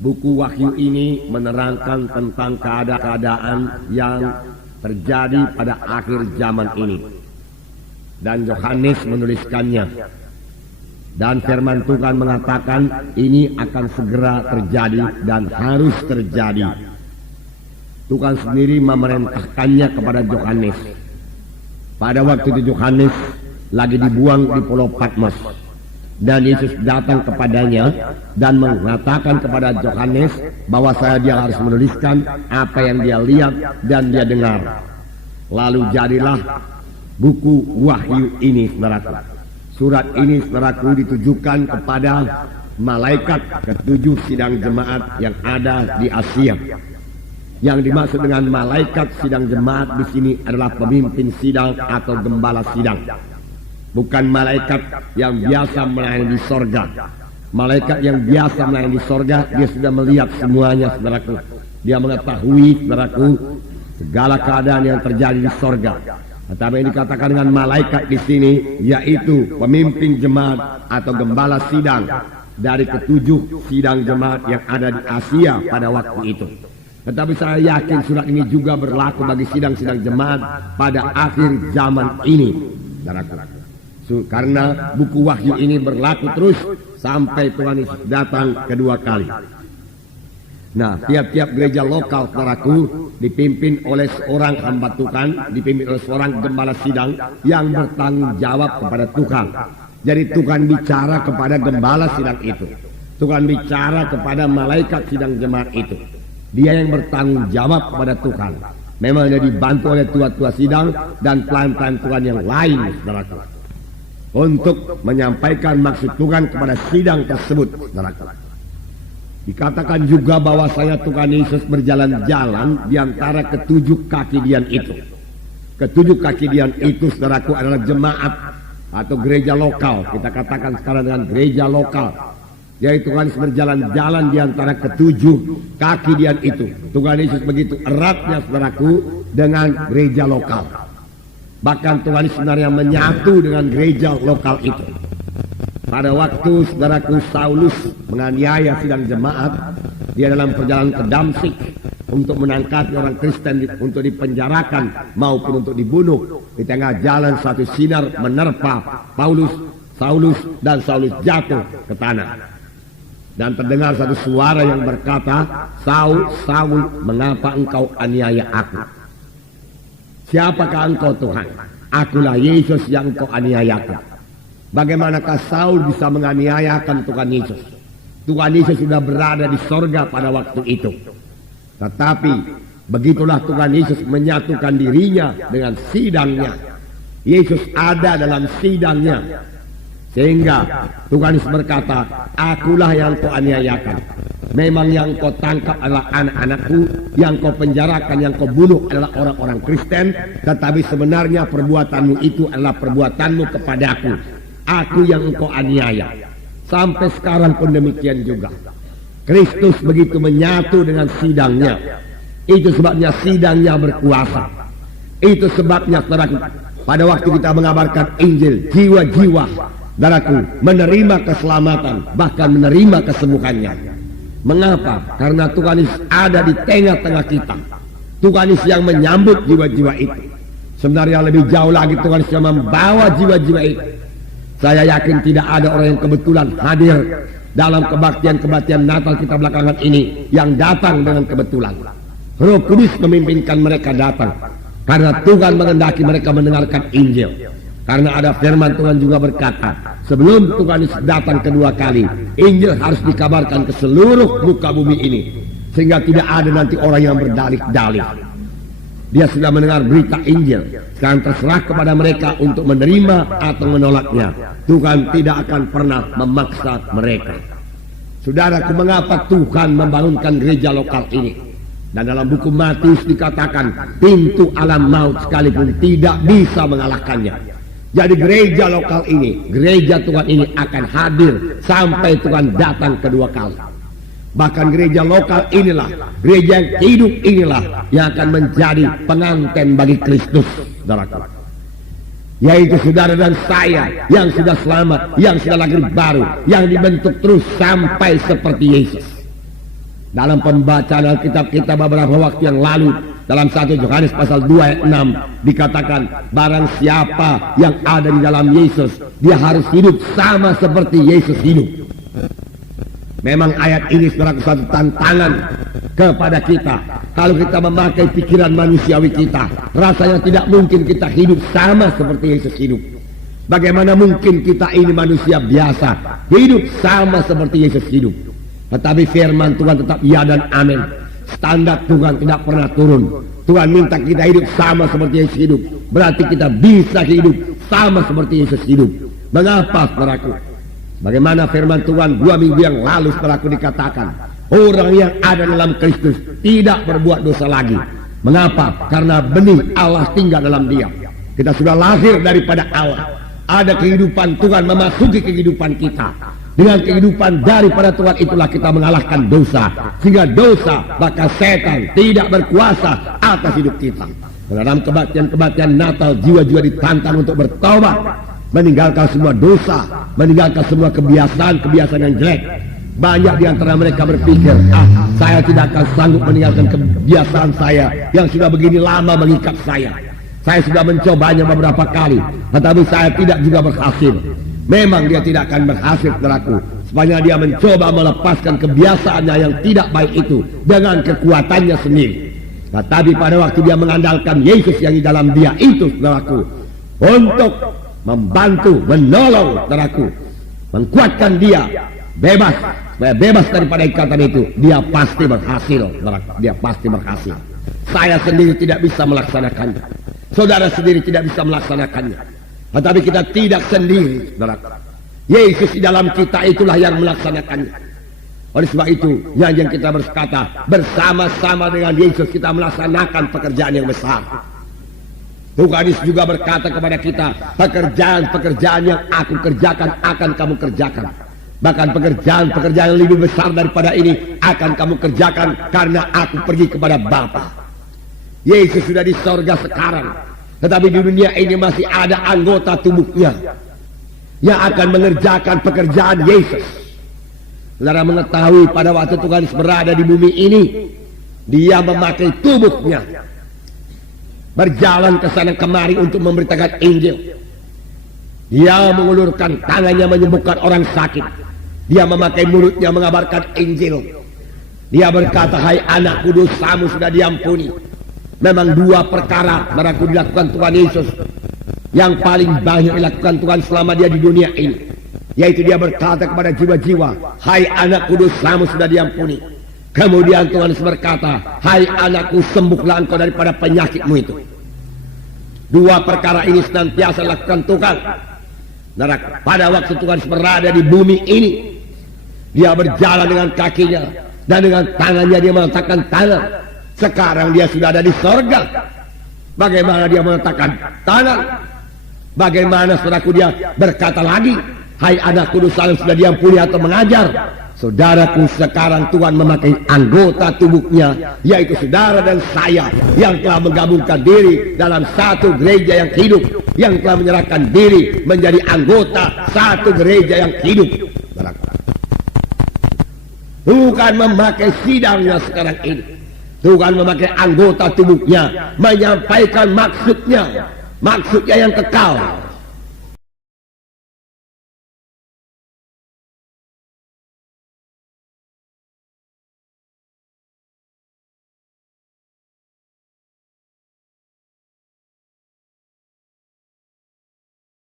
Buku Wahyu ini menerangkan tentang keadaan yang terjadi pada akhir zaman ini. Dan Yohanes menuliskannya. Dan firman Tuhan mengatakan ini akan segera terjadi dan harus terjadi. Tuhan sendiri memerintahkannya kepada Yohanes. Pada waktu itu Yohanes lagi dibuang di Pulau Patmos. Dan Yesus datang kepadanya dan mengatakan kepada Yohanes bahwa dia harus menuliskan apa yang dia lihat dan dia dengar. Lalu jadilah buku Wahyu ini, saudaraku. Surat ini, saudaraku, ditujukan kepada malaikat ketujuh sidang jemaat yang ada di Asia. Yang dimaksud dengan malaikat sidang jemaat di sini adalah pemimpin sidang atau gembala sidang. Bukan malaikat yang biasa melayani di sorga. Malaikat yang biasa melayani di sorga, dia sudah melihat semuanya, saudaraku. Dia mengetahui, saudaraku, segala keadaan yang terjadi di sorga. Tetapi yang dikatakan dengan malaikat di sini, yaitu pemimpin jemaat atau gembala sidang dari ketujuh sidang jemaat yang ada di Asia pada waktu itu. Tetapi saya yakin surat ini juga berlaku bagi sidang-sidang jemaat pada akhir zaman ini, saudaraku. Karena buku Wahyu ini berlaku terus sampai Tuhan Yesus datang kedua kali. Nah, tiap-tiap gereja lokal, saudaraku, dipimpin oleh seorang hamba Tuhan, dipimpin oleh seorang gembala sidang yang bertanggung jawab kepada Tuhan. Jadi Tuhan bicara kepada gembala sidang itu. Tuhan bicara kepada malaikat sidang jemaat itu. Dia yang bertanggung jawab kepada Tuhan. Memang dia dibantu oleh tua-tua sidang dan pelayan-pelayan Tuhan yang lain, saudaraku, untuk menyampaikan maksud Tuhan kepada sidang tersebut, saudaraku. Dikatakan juga bahwasanya Tuhan Yesus berjalan-jalan di antara ketujuh kaki dian itu. Ketujuh kaki dian itu, saudaraku, adalah jemaat atau gereja lokal. Kita katakan sekarang dengan gereja lokal. Yaitu Tuhan Yesus berjalan-jalan di antara ketujuh kaki dian itu. Tuhan Yesus begitu eratnya, saudaraku, dengan gereja lokal. Bahkan Tuhan Yesus sebenarnya menyatu dengan gereja lokal itu. Pada waktu, saudaraku, Saulus menganiaya sidang jemaat, dia dalam perjalanan ke Damsyik untuk menangkap orang Kristen untuk dipenjarakan maupun untuk dibunuh. Di tengah jalan satu sinar menerpa Saulus, dan Saulus jatuh ke tanah. Dan terdengar satu suara yang berkata, "Saul, Saul, mengapa engkau aniaya aku? Siapakah engkau, Tuhan?" "Akulah Yesus yang engkau aniayakan." Bagaimanakah Saul bisa menganiayakan Tuhan Yesus? Tuhan Yesus sudah berada di sorga pada waktu itu. Tetapi begitulah Tuhan Yesus menyatukan dirinya dengan sidangnya. Yesus ada dalam sidangnya. Sehingga Tuhan Yesus berkata, "Akulah yang kau aniayakan. Memang yang kau tangkap adalah anak-anakku, yang kau penjarakan, yang kau bunuh adalah orang-orang Kristen, tetapi sebenarnya perbuatanmu itu adalah perbuatanmu kepadaku. Aku yang engkau aniaya." Sampai sekarang pun demikian juga. Kristus begitu menyatu dengan sidangnya. Itu sebabnya sidangnya berkuasa. Itu sebabnya, saudaraku, pada waktu kita mengabarkan Injil, jiwa-jiwa, saudaraku, menerima keselamatan, bahkan menerima kesembuhannya. Mengapa? Karena Tuhan Yesus ada di tengah-tengah kita. Tuhan Yesus yang menyambut jiwa-jiwa itu. Sebenarnya lebih jauh lagi Tuhan Yesus yang membawa jiwa-jiwa itu. Saya yakin tidak ada orang yang kebetulan hadir dalam kebaktian-kebaktian Natal kita belakangan ini yang datang dengan kebetulan. Roh Kudus memimpinkan mereka datang karena Tuhan menghendaki mereka mendengarkan Injil. Karena ada firman Tuhan juga berkata, sebelum Tuhan Yesus datang kedua kali, Injil harus dikabarkan ke seluruh muka bumi ini, sehingga tidak ada nanti orang yang berdalih-dalih. Dia sudah mendengar berita Injil. Sekarang terserah kepada mereka untuk menerima atau menolaknya. Tuhan tidak akan pernah memaksa mereka. Saudaraku, mengapa Tuhan membangunkan gereja lokal ini? Dan dalam buku Matius dikatakan, pintu alam maut sekalipun tidak bisa mengalahkannya. Jadi gereja lokal ini, gereja Tuhan ini akan hadir sampai Tuhan datang kedua kali. Bahkan gereja lokal inilah, gereja yang hidup inilah yang akan menjadi pengantin bagi Kristus, saudaraku. Yaitu saudara dan saya yang sudah selamat, yang sudah lahir baru, yang dibentuk terus sampai seperti Yesus. Dalam pembacaan Alkitab kita beberapa waktu yang lalu, dalam 1 Yohanes pasal 2 ayat 6 dikatakan, barang siapa yang ada di dalam Yesus, dia harus hidup sama seperti Yesus hidup. Memang ayat ini sebagai satu tantangan kepada kita. Kalau kita memakai pikiran manusiawi kita, rasanya tidak mungkin kita hidup sama seperti Yesus hidup. Bagaimana mungkin kita ini manusia biasa hidup sama seperti Yesus hidup? Tetapi firman Tuhan tetap ya dan amin. Standar Tuhan tidak pernah turun. Tuhan minta kita hidup sama seperti Yesus hidup. Berarti kita bisa hidup sama seperti Yesus hidup. Mengapa, saudaraku? Bagaimana firman Tuhan 2 minggu yang lalu saudaraku dikatakan, orang yang ada dalam Kristus tidak berbuat dosa lagi. Mengapa? Karena benih Allah tinggal dalam dia. Kita sudah lahir daripada Allah. Ada kehidupan Tuhan memasuki kehidupan kita. Dengan kehidupan daripada Tuhan itulah kita mengalahkan dosa. Sehingga dosa, maka setan tidak berkuasa atas hidup kita. Dalam kebaktian-kebaktian Natal, jiwa-jiwa ditantang untuk bertobat, meninggalkan semua dosa, meninggalkan semua kebiasaan-kebiasaan yang jelek. Banyak di antara mereka berpikir, saya tidak akan sanggup meninggalkan kebiasaan saya yang sudah begini lama mengikat saya. Saya sudah mencobanya beberapa kali, tetapi saya tidak juga berhasil. Memang dia tidak akan berhasil, saudaraku, sepanjang dia mencoba melepaskan kebiasaannya yang tidak baik itu dengan kekuatannya sendiri. Tetapi pada waktu dia mengandalkan Yesus yang di dalam dia itu, saudaraku, untuk membantu, menolong, saudaraku, menguatkan dia bebas, supaya bebas daripada ikatan itu, dia pasti berhasil, saudaraku. Dia pasti berhasil. Saya sendiri tidak bisa melaksanakannya, saudara sendiri tidak bisa melaksanakannya, tetapi kita tidak sendiri, saudaraku. Yesus di dalam kita itulah yang melaksanakannya. Oleh sebab itu, yang kita berkata, bersama-sama dengan Yesus kita melaksanakan pekerjaan yang besar. Tuhan Yesus juga berkata kepada kita, pekerjaan-pekerjaan yang aku kerjakan akan kamu kerjakan. Bahkan pekerjaan-pekerjaan yang lebih besar daripada ini akan kamu kerjakan karena aku pergi kepada Bapa. Yesus sudah di sorga sekarang, tetapi di dunia ini masih ada anggota tubuhnya yang akan mengerjakan pekerjaan Yesus. Saudara mengetahui pada waktu Tuhan Yesus berada di bumi ini, dia memakai tubuhnya berjalan ke sana kemari untuk memberitakan Injil. Dia mengulurkan tangannya menyembuhkan orang sakit. Dia memakai mulutnya mengabarkan Injil. Dia berkata, hai anakku, dosamu sudah diampuni. Memang 2 perkara barangku dilakukan Tuhan Yesus yang paling banyak dilakukan Tuhan selama dia di dunia ini, yaitu dia berkata kepada jiwa-jiwa, hai anakku, dosamu sudah diampuni. Kemudian Tuhan Yesus berkata, hai anakku, sembuhlah engkau daripada penyakitmu itu. 2 perkara ini senantiasa dilakukan Tuhan. Pada waktu Tuhan Yesus berada di bumi ini, dia berjalan dengan kakinya dan dengan tangannya dia meletakkan tangan. Sekarang dia sudah ada di sorga. Bagaimana dia meletakkan tangan? Bagaimana, saudaraku, dia berkata lagi, hai anakku, dosamu sudah diampuni atau mengajar? Saudaraku, sekarang Tuhan memakai anggota tubuhnya, yaitu saudara dan saya, yang telah menggabungkan diri dalam satu gereja yang hidup, yang telah menyerahkan diri menjadi anggota satu gereja yang hidup. Tuhan memakai sidangnya sekarang ini. Tuhan memakai anggota tubuhnya menyampaikan maksudnya yang kekal.